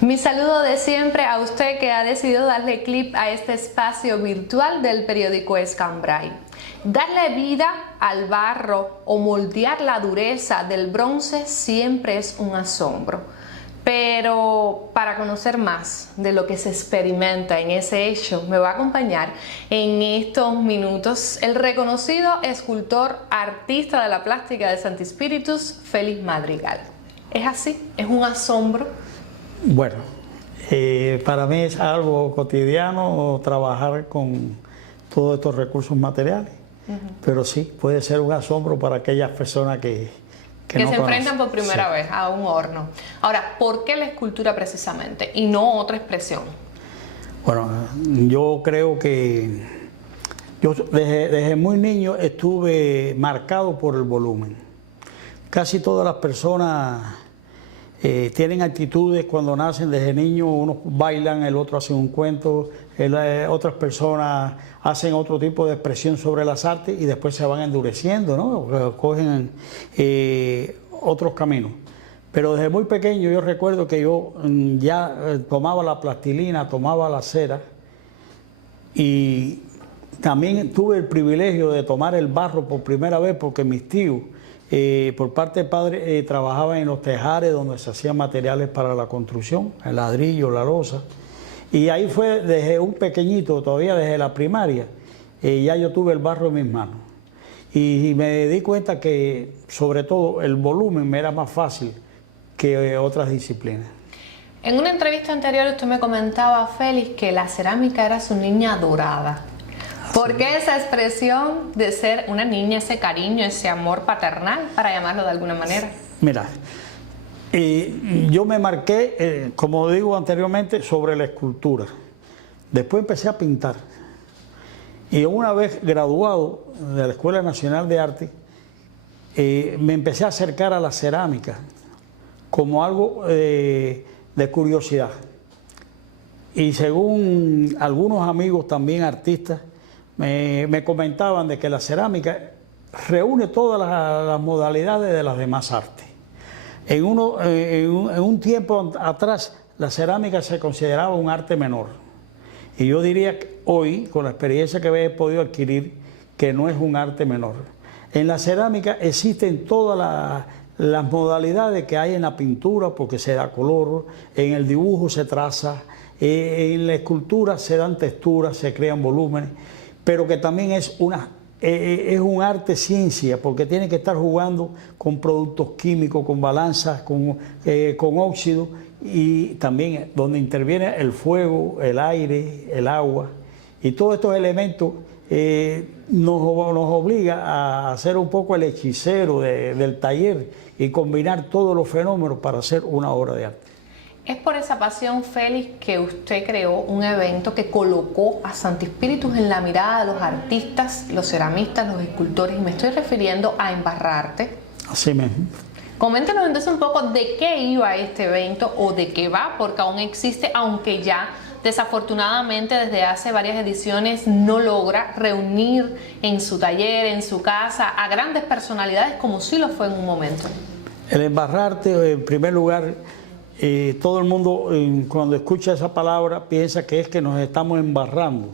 Mi saludo de siempre a usted que ha decidido darle clic a este espacio virtual del periódico Escambray. Darle vida al barro o moldear la dureza del bronce siempre es un asombro. Pero para conocer más de lo que se experimenta en ese hecho, me va a acompañar en estos minutos el reconocido escultor, artista de la plástica de Santi Spíritus, Félix Madrigal. ¿Es así? ¿Es un asombro? Bueno, para mí es algo cotidiano trabajar con todos estos recursos materiales, pero sí, puede ser un asombro para aquellas personas que no se enfrentan por primera vez a un horno. Ahora, ¿por qué la escultura precisamente y no otra expresión? Bueno, yo creo que yo desde muy niño estuve marcado por el volumen. Casi todas las personas tienen actitudes cuando nacen desde niños, unos bailan, el otro hace un cuento, otras personas hacen otro tipo de expresión sobre las artes y después se van endureciendo, ¿no? Cogen otros caminos. Pero desde muy pequeño yo recuerdo que yo ya tomaba la plastilina, tomaba la cera y también tuve el privilegio de tomar el barro por primera vez porque mis tíos, por parte de padre, trabajaban en los tejares donde se hacían materiales para la construcción, el ladrillo, la losa. Y ahí fue desde un pequeñito, todavía desde la primaria, ya yo tuve el barro en mis manos. Y me di cuenta que, sobre todo, el volumen me era más fácil que otras disciplinas. En una entrevista anterior usted me comentaba, Félix, que la cerámica era su niña dorada. ¿Por qué esa expresión de ser una niña, ese cariño, ese amor paternal, para llamarlo de alguna manera? Mira, yo me marqué, como digo anteriormente, sobre la escultura. Después empecé a pintar. Y una vez graduado de la Escuela Nacional de Arte, me empecé a acercar a la cerámica como algo de curiosidad. Y según algunos amigos también artistas, me comentaban de que la cerámica reúne todas las modalidades de las demás artes. En un tiempo atrás la cerámica se consideraba un arte menor. Y yo diría que hoy, con la experiencia que he podido adquirir, que no es un arte menor. En la cerámica existen todas las modalidades que hay en la pintura, porque se da color, en el dibujo se traza, en la escultura se dan texturas, se crean volúmenes, pero que también es un arte ciencia, porque tiene que estar jugando con productos químicos, con balanzas, con óxido, y también donde interviene el fuego, el aire, el agua, y todos estos elementos nos obliga a hacer un poco el hechicero del taller y combinar todos los fenómenos para hacer una obra de arte. Es por esa pasión, Félix, que usted creó un evento que colocó a Santi Spíritus en la mirada de los artistas, los ceramistas, los escultores, y me estoy refiriendo a Embarrarte. Así mismo. Coméntenos entonces un poco de qué iba este evento o de qué va, porque aún existe, aunque ya desafortunadamente desde hace varias ediciones no logra reunir en su taller, en su casa, a grandes personalidades como sí lo fue en un momento. El Embarrarte, en primer lugar, todo el mundo cuando escucha esa palabra piensa que es que nos estamos embarrando.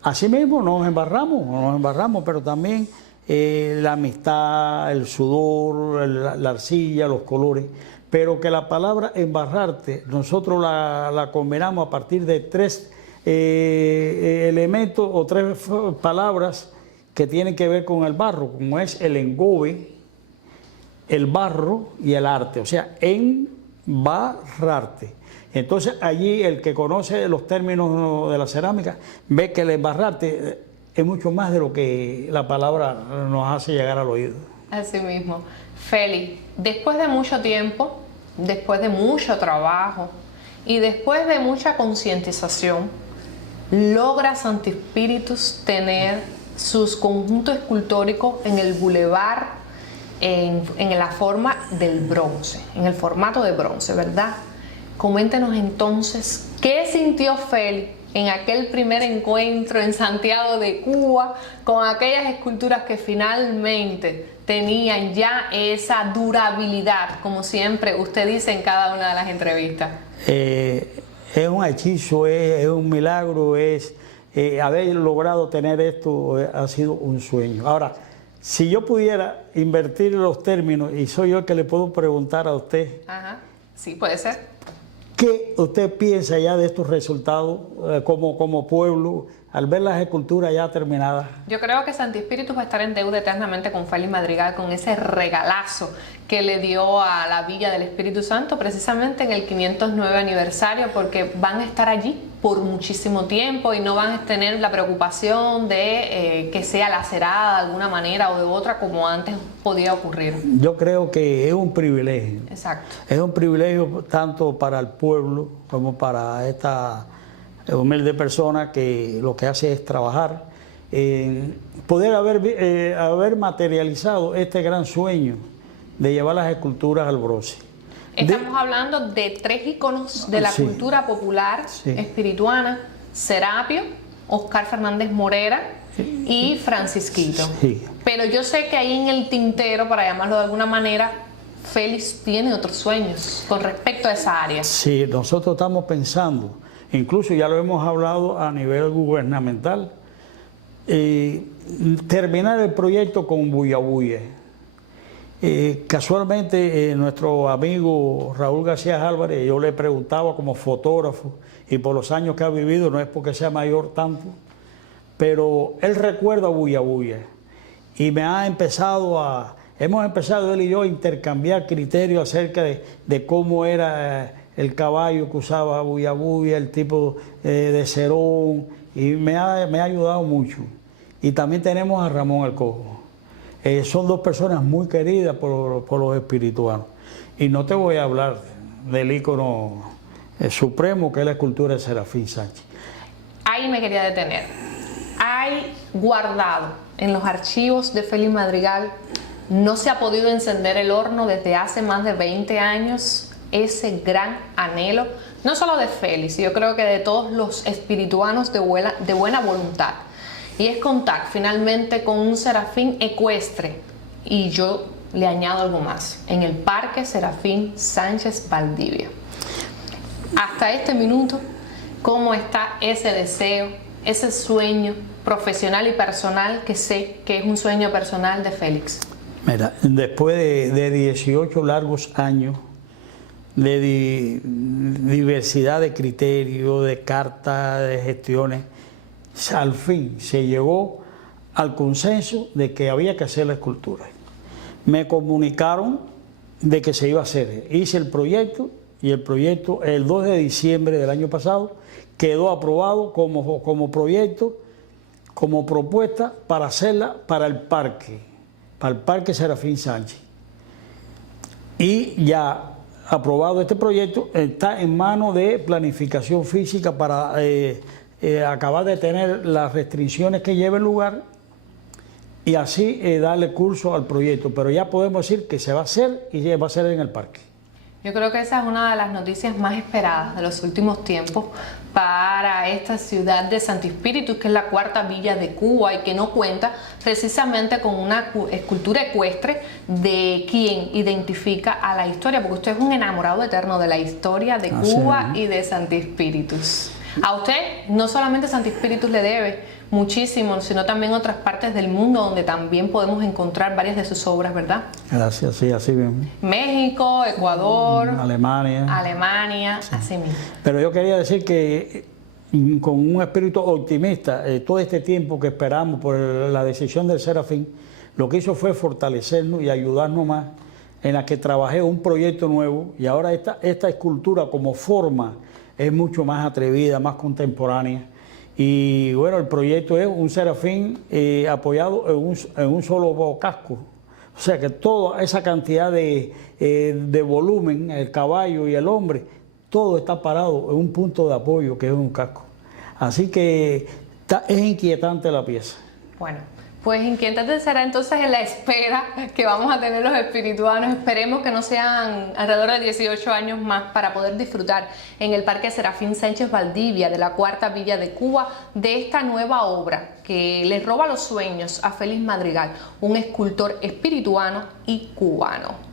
Así mismo nos embarramos, pero también la amistad, el sudor, la arcilla, los colores. Pero que la palabra embarrarte, nosotros la combinamos a partir de tres elementos o tres palabras que tienen que ver con el barro, como es el engobe, el barro y el arte, o sea, embarrarte. Entonces allí el que conoce los términos de la cerámica ve que el embarrarte es mucho más de lo que la palabra nos hace llegar al oído. Así mismo. Félix, después de mucho tiempo, después de mucho trabajo y después de mucha concientización, logra Santi Spíritus tener sus conjuntos escultóricos en el bulevar en la forma del bronce, en el formato de bronce, ¿verdad? Coméntenos entonces, ¿qué sintió Félix en aquel primer encuentro en Santiago de Cuba con aquellas esculturas que finalmente tenían ya esa durabilidad, como siempre usted dice en cada una de las entrevistas? Es un hechizo, es un milagro, haber logrado tener esto ha sido un sueño. Ahora, si yo pudiera invertir los términos, y soy yo el que le puedo preguntar a usted, Ajá, sí, puede ser. ¿qué usted piensa ya de estos resultados como pueblo, al ver las esculturas ya terminadas? Yo creo que Santi Espíritus va a estar en deuda eternamente con Félix Madrigal, con ese regalazo que le dio a la Villa del Espíritu Santo precisamente en el 509 aniversario, porque van a estar allí por muchísimo tiempo y no van a tener la preocupación de que sea lacerada de alguna manera o de otra como antes podía ocurrir. Yo creo que es un privilegio. Exacto. Es un privilegio tanto para el pueblo como para esta humilde persona que lo que hace es trabajar, poder haber materializado este gran sueño de llevar las esculturas al bronce. Estamos hablando de 3 íconos de la cultura popular espirituana: Serapio, Oscar Fernández Morera y Francisquito. Sí. Pero yo sé que ahí en el tintero, para llamarlo de alguna manera, Félix tiene otros sueños con respecto a esa área. Sí, nosotros estamos pensando, incluso ya lo hemos hablado a nivel gubernamental, terminar el proyecto con Bulla Bulla. Casualmente nuestro amigo Raúl García Álvarez, yo le preguntaba como fotógrafo, y por los años que ha vivido, no es porque sea mayor tanto, pero él recuerda Bulla Bulla, y hemos empezado él y yo a intercambiar criterios acerca de cómo era el caballo que usaba Bulla Bulla, el tipo de cerón, y me ha ayudado mucho. Y también tenemos a Ramón el Cojo. Son 2 personas muy queridas por los espirituanos. Y no te voy a hablar del ícono supremo que es la escultura de Serafín Sánchez. Ahí me quería detener. Hay guardado en los archivos de Félix Madrigal, no se ha podido encender el horno desde hace más de 20 años, ese gran anhelo, no solo de Félix, yo creo que de todos los espirituanos de buena voluntad. Y es contar finalmente con un serafín ecuestre, y yo le añado algo más, en el Parque Serafín Sánchez Valdivia. Hasta este minuto, ¿cómo está ese deseo, ese sueño profesional y personal que sé que es un sueño personal de Félix? Mira, después de 18 largos años de diversidad de criterios, de cartas, de gestiones, al fin se llegó al consenso de que había que hacer la escultura. Me comunicaron de que se iba a hacer. Hice el proyecto, y el proyecto el 2 de diciembre del año pasado quedó aprobado como proyecto, como propuesta para hacerla para el Parque Serafín Sánchez. Y ya aprobado este proyecto, está en manos de planificación física para acabar de tener las restricciones que lleve el lugar y así darle curso al proyecto. Pero ya podemos decir que se va a hacer, y va a ser en el parque. Yo creo que esa es una de las noticias más esperadas de los últimos tiempos para esta ciudad de Santi Espíritus, que es la 4ª villa de Cuba y que no cuenta precisamente con una escultura ecuestre de quien identifica a la historia, porque usted es un enamorado eterno de la historia de Cuba y de Santi Espíritus. A usted no solamente Santi Espíritus le debe muchísimo, sino también otras partes del mundo donde también podemos encontrar varias de sus obras, ¿verdad? Gracias, sí, así mismo. México, Ecuador, Alemania, sí. Así mismo. Pero yo quería decir que con un espíritu optimista, todo este tiempo que esperamos por la decisión del Serafín, lo que hizo fue fortalecernos y ayudarnos más, en la que trabajé un proyecto nuevo, y ahora esta escultura como forma es mucho más atrevida, más contemporánea. Y bueno, el proyecto es un serafín apoyado en un solo casco. O sea que toda esa cantidad de volumen, el caballo y el hombre, todo está parado en un punto de apoyo que es un casco. Así que es inquietante la pieza. Bueno, Pues inquietante será entonces en la espera que vamos a tener los espirituanos. Esperemos que no sean alrededor de 18 años más para poder disfrutar en el Parque Serafín Sánchez Valdivia de la Cuarta Villa de Cuba de esta nueva obra que le roba los sueños a Félix Madrigal, un escultor espirituano y cubano.